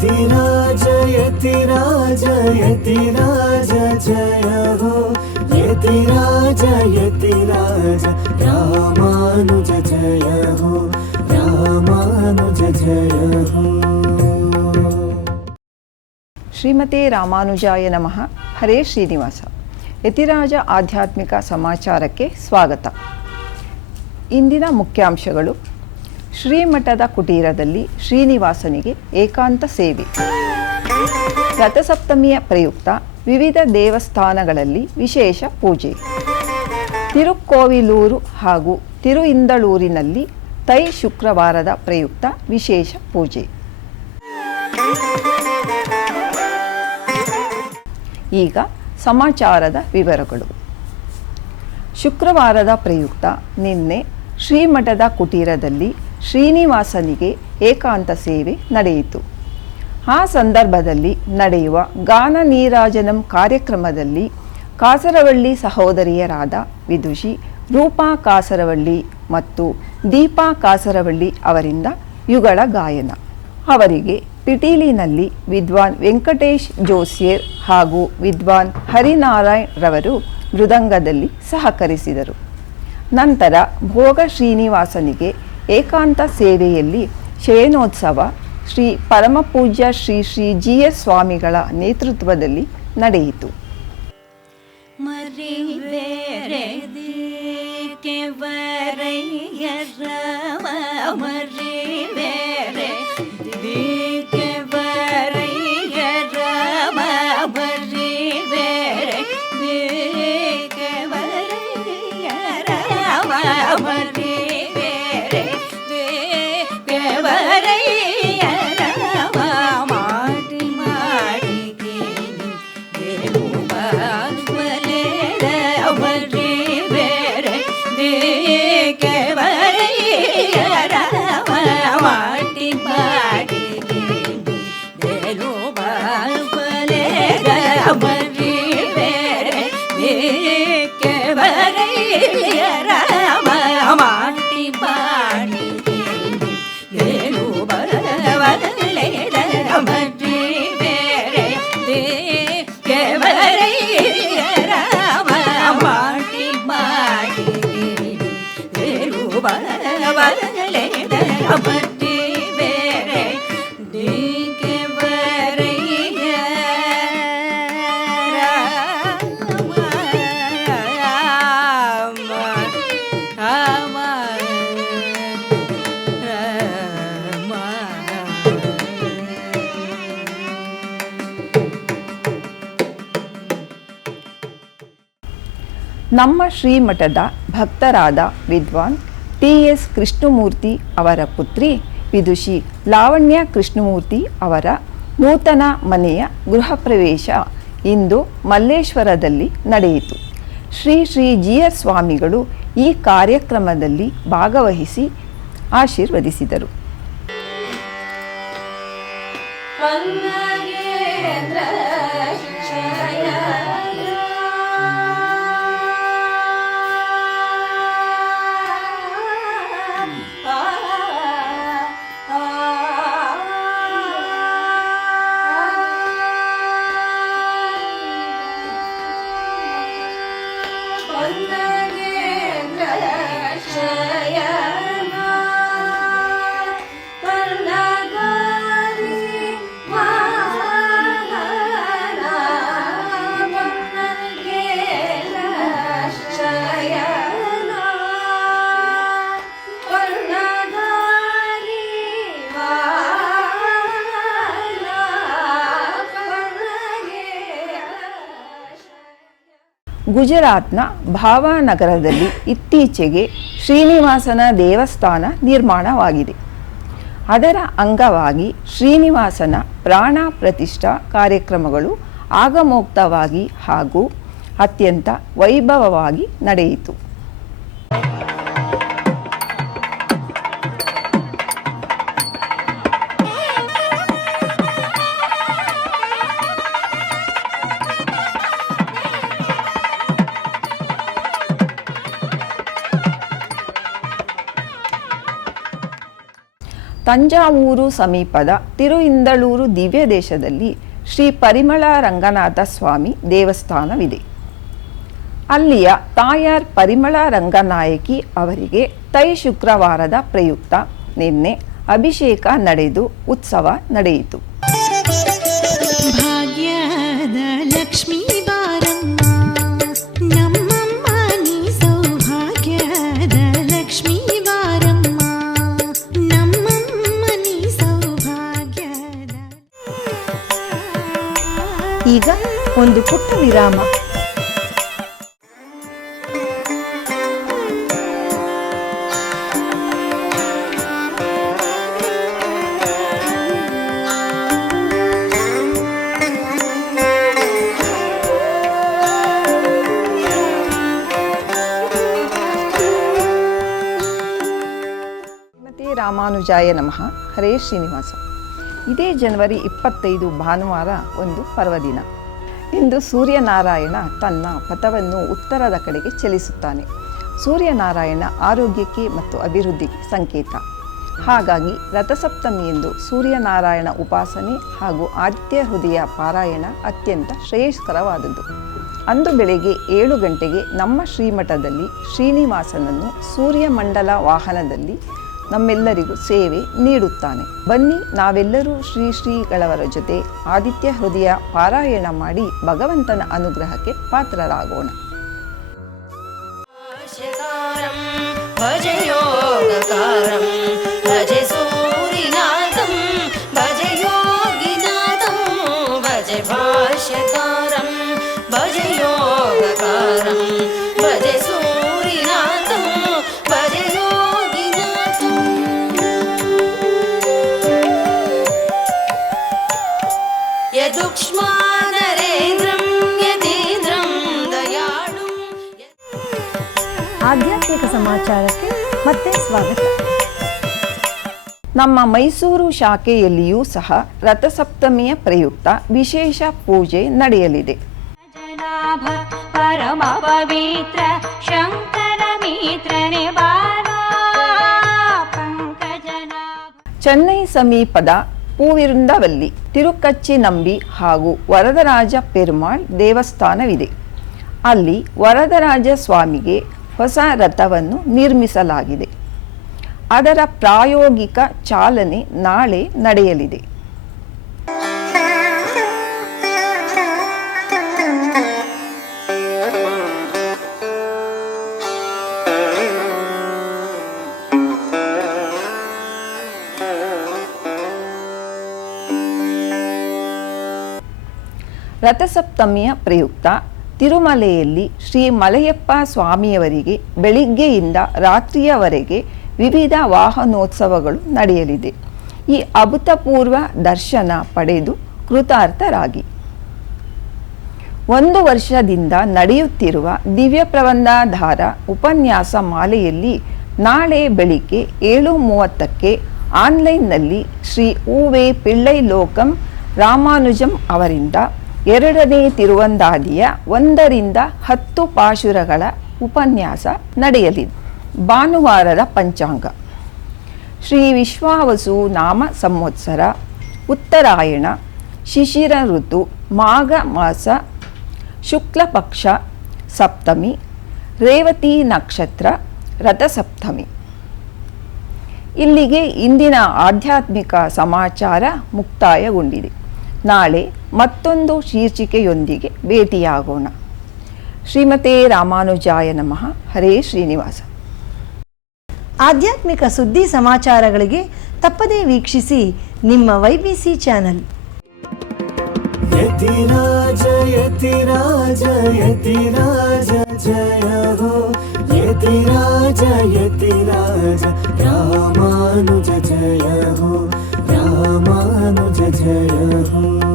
ಜಯ ಜಯ ಶ್ರೀಮತಿ ರಾಮಾನುಜಾಯ ನಮಃ. ಹರೇ ಶ್ರೀನಿವಾಸ. ಯತಿರಾಜ ಆಧ್ಯಾತ್ಮಿಕ ಸಮಾಚಾರಕ್ಕೆ ಸ್ವಾಗತ. ಇಂದಿನ ಮುಖ್ಯಾಂಶಗಳು ಶ್ರೀಮಠದ ಕುಟೀರದಲ್ಲಿ ಶ್ರೀನಿವಾಸನಿಗೆ ಏಕಾಂತ ಸೇವೆ. ರಥಸಪ್ತಮಿಯ ಪ್ರಯುಕ್ತ ವಿವಿಧ ದೇವಸ್ಥಾನಗಳಲ್ಲಿ ವಿಶೇಷ ಪೂಜೆ. ತಿರುಕೋವಿಲೂರು ಹಾಗೂ ತಿರುಇಂದಳೂರಿನಲ್ಲಿ ತೈ ಶುಕ್ರವಾರದ ಪ್ರಯುಕ್ತ ವಿಶೇಷ ಪೂಜೆ. ಈಗ ಸಮಾಚಾರದ ವಿವರಗಳು. ಶುಕ್ರವಾರದ ಪ್ರಯುಕ್ತ ನಿನ್ನೆ ಶ್ರೀಮಠದ ಕುಟೀರದಲ್ಲಿ ಶ್ರೀನಿವಾಸನಿಗೆ ಏಕಾಂತ ಸೇವೆ ನಡೆಯಿತು. ಆ ಸಂದರ್ಭದಲ್ಲಿ ನಡೆಯುವ ಗಾನ ನೀರಾಜನಂ ಕಾರ್ಯಕ್ರಮದಲ್ಲಿ ಕಾಸರವಳ್ಳಿ ಸಹೋದರಿಯರಾದ ವಿದುಷಿ, ರೂಪಾ ಕಾಸರವಳ್ಳಿ ಮತ್ತು ದೀಪಾ ಕಾಸರವಳ್ಳಿ ಅವರಿಂದ ಯುಗಳ ಗಾಯನ. ಅವರಿಗೆ ಪಿಟೀಲಿನಲ್ಲಿ ವಿದ್ವಾನ್ ವೆಂಕಟೇಶ್ ಜೋಸಿಯರ್ ಹಾಗೂ ವಿದ್ವಾನ್ ಹರಿನಾರಾಯಣ್ ರವರು ಮೃದಂಗದಲ್ಲಿ ಸಹಕರಿಸಿದರು. ನಂತರ ಭೋಗ ಶ್ರೀನಿವಾಸನಿಗೆ ಏಕಾಂತ ಸೇವೆಯಲ್ಲಿ ಶಯನೋತ್ಸವ ಶ್ರೀ ಪರಮಪೂಜ್ಯ ಶ್ರೀ ಶ್ರೀ ಜಿ ಎಸ್ ಸ್ವಾಮಿಗಳ ನೇತೃತ್ವದಲ್ಲಿ ನಡೆಯಿತು. ಮರಿ ಬರವಲೆದ ಅವರಿ ಬೇರೆ ದೇಕೆ ನಮ್ಮ ಶ್ರೀಮಠದ ಭಕ್ತರಾದ ವಿದ್ವಾನ್ ಟಿ ಎಸ್ ಕೃಷ್ಣಮೂರ್ತಿ ಅವರ ಪುತ್ರಿ ವಿದುಷಿ ಲಾವಣ್ಯ ಕೃಷ್ಣಮೂರ್ತಿ ಅವರ ನೂತನ ಮನೆಯ ಗೃಹ ಪ್ರವೇಶ ಇಂದು ಮಲ್ಲೇಶ್ವರದಲ್ಲಿ ನಡೆಯಿತು. ಶ್ರೀ ಶ್ರೀ ಜಿ. ಸ್ವಾಮಿಗಳು ಈ ಕಾರ್ಯಕ್ರಮದಲ್ಲಿ ಭಾಗವಹಿಸಿ ಆಶೀರ್ವದಿಸಿದರು. Yeah. ಗುಜರಾತ್ನ ಭಾವಾನಗರದಲ್ಲಿ ಇತ್ತೀಚೆಗೆ ಶ್ರೀನಿವಾಸನ ದೇವಸ್ಥಾನ ನಿರ್ಮಾಣವಾಗಿದೆ. ಅದರ ಅಂಗವಾಗಿ ಶ್ರೀನಿವಾಸನ ಪ್ರಾಣ ಪ್ರತಿಷ್ಠಾ ಕಾರ್ಯಕ್ರಮಗಳು ಆಗಮೋಕ್ತವಾಗಿ ಹಾಗೂ ಅತ್ಯಂತ ವೈಭವವಾಗಿ ನಡೆಯಿತು. ತಂಜಾವೂರು ಸಮೀಪದ ತಿರುಯಿಂದಳೂರು ದಿವ್ಯ ದೇಶದಲ್ಲಿ ಶ್ರೀ ಪರಿಮಳ ರಂಗನಾಥ ಸ್ವಾಮಿ ದೇವಸ್ಥಾನವಿದೆ. ಅಲ್ಲಿಯ ತಾಯಾರ್ ಪರಿಮಳ ರಂಗನಾಯಕಿ ಅವರಿಗೆ ತೈ ಶುಕ್ರವಾರದ ಪ್ರಯುಕ್ತ ನಿನ್ನೆ ಅಭಿಷೇಕ ನಡೆದು ಉತ್ಸವ ನಡೆಯಿತು. ಭಾಗ್ಯದ ಲಕ್ಷ್ಮೀ ಶ್ರೀಮತಿ ರಾಮಾನುಜಾಯ ನಮಃ. ಹರೇ ಶ್ರೀನಿವಾಸ. ಇದೇ ಜನವರಿ ಇಪ್ಪತ್ತೈದು ಭಾನುವಾರ ಒಂದು ಪರ್ವದಿನ. ಇಂದು ಸೂರ್ಯನಾರಾಯಣ ತನ್ನ ಪಥವನ್ನು ಉತ್ತರದ ಕಡೆಗೆ ಚಲಿಸುತ್ತಾನೆ. ಸೂರ್ಯನಾರಾಯಣ ಆರೋಗ್ಯಕ್ಕೆ ಮತ್ತು ಅಭಿವೃದ್ಧಿಗೆ ಸಂಕೇತ. ಹಾಗಾಗಿ ರಥಸಪ್ತಮಿಯಂದು ಸೂರ್ಯನಾರಾಯಣ ಉಪಾಸನೆ ಹಾಗೂ ಆದಿತ್ಯ ಹೃದಯ ಪಾರಾಯಣ ಅತ್ಯಂತ ಶ್ರೇಯಸ್ಕರವಾದದ್ದು. ಅಂದು ಬೆಳಗ್ಗೆ ಏಳು ಗಂಟೆಗೆ ನಮ್ಮ ಶ್ರೀಮಠದಲ್ಲಿ ಶ್ರೀನಿವಾಸನನ್ನು ಸೂರ್ಯಮಂಡಲ ವಾಹನದಲ್ಲಿ ನಮ್ಮೆಲ್ಲರಿಗೂ ಸೇವೆ ನೀಡುತ್ತಾನೆ. ಬನ್ನಿ ನಾವೆಲ್ಲರೂ ಶ್ರೀ ಶ್ರೀಗಳವರ ಜೊತೆ ಆದಿತ್ಯ ಹೃದಯ ಪಾರಾಯಣ ಮಾಡಿ ಭಗವಂತನ ಅನುಗ್ರಹಕ್ಕೆ ಪಾತ್ರರಾಗೋಣ. ಭಜ ಸ್ವಾಗತ. ನಮ್ಮ ಮೈಸೂರು ಶಾಖೆಯಲ್ಲಿಯೂ ಸಹ ರಥಸಪ್ತಮಿಯ ಪ್ರಯುಕ್ತ ವಿಶೇಷ ಪೂಜೆ ನಡೆಯಲಿದೆ. ಪರಮ ಪವಿತ್ರ ಶಂಕರ ಮಿತ್ರನೆ ಚೆನ್ನೈ ಸಮೀಪದ ಪೂವಿರುಂದವಲ್ಲಿ ತಿರುಕಚ್ಚಿ ನಂಬಿ ಹಾಗೂ ವರದರಾಜ ಪೆರುಮಾಳ್ ದೇವಸ್ಥಾನವಿದೆ. ಅಲ್ಲಿ ವರದರಾಜ ಸ್ವಾಮಿಗೆ ಹೊಸ ರಥವನ್ನು ನಿರ್ಮಿಸಲಾಗಿದೆ. ಅದರ ಪ್ರಾಯೋಗಿಕ ಚಾಲನೆ ನಾಳೆ ನಡೆಯಲಿದೆ. ರಥಸಪ್ತಮಿಯ ಪ್ರಯುಕ್ತ ತಿರುಮಲೆಯಲ್ಲಿ ಶ್ರೀ ಮಲಯಪ್ಪ ಸ್ವಾಮಿಯವರಿಗೆ ಬೆಳಿಗ್ಗೆಯಿಂದ ರಾತ್ರಿಯವರೆಗೆ ವಿವಿಧ ವಾಹನೋತ್ಸವಗಳು ನಡೆಯಲಿದೆ. ಈ ಅಭೂತಪೂರ್ವ ದರ್ಶನ ಪಡೆದು ಕೃತಾರ್ಥರಾಗಿ. ಒಂದು ವರ್ಷದಿಂದ ನಡೆಯುತ್ತಿರುವ ದಿವ್ಯ ಪ್ರಬಂಧಾಧಾರ ಉಪನ್ಯಾಸ ಮಾಲೆಯಲ್ಲಿ ನಾಳೆ ಬೆಳಿಗ್ಗೆ ಏಳು ಮೂವತ್ತಕ್ಕೆ ಆನ್ಲೈನ್ನಲ್ಲಿ ಶ್ರೀ ಉವೆ ಪಿಳ್ಳೈ ಲೋಕಂ ರಾಮಾನುಜಂ ಅವರಿಂದ ಎರಡನೇ ತಿರುವಂದಾದಿಯ ಒಂದರಿಂದ ಹತ್ತು ಪಾಶುರಗಳ ಉಪನ್ಯಾಸ ನಡೆಯಲಿದೆ. ಭಾನುವಾರದ ಪಂಚಾಂಗ. ಶ್ರೀ ವಿಶ್ವಾವಸು ನಾಮ ಸಂವತ್ಸರ, ಉತ್ತರಾಯಣ, ಶಿಶಿರ ಋತು, ಮಾಘ ಮಾಸ, ಶುಕ್ಲ ಪಕ್ಷ, ಸಪ್ತಮಿ, ರೇವತಿ ನಕ್ಷತ್ರ ರಥಸಪ್ತಮಿ ಇಲ್ಲಿಗೆ ಇಂದಿನ ಆಧ್ಯಾತ್ಮಿಕ ಸಮಾಚಾರ ಮುಕ್ತಾಯಗೊಂಡಿದೆ. ನಾಳೆ ಮತ್ತೊಂದು ಶೀರ್ಷಿಕೆಯೊಂದಿಗೆ ಭೇಟಿಯಾಗೋಣ. ಶ್ರೀಮತೇ ರಾಮಾನುಜಾಯ ನಮಃ. ಹರೇ ಶ್ರೀನಿವಾಸ. ಆಧ್ಯಾತ್ಮಿಕ ಸುದ್ದಿ ಸಮಾಚಾರಗಳಿಗೆ ತಪ್ಪದೇ ವೀಕ್ಷಿಸಿ ನಿಮ್ಮ Y B C channel Yatiraja Yatiraja Yatiraja ಜಯ ಹೋ ಯತಿರಾಜ ಯತಿರಾಜ ರಾಮಾನುಜ ಜಯ ಹೋ ರಾಮಾನುಜ ಜಯ ಹೋ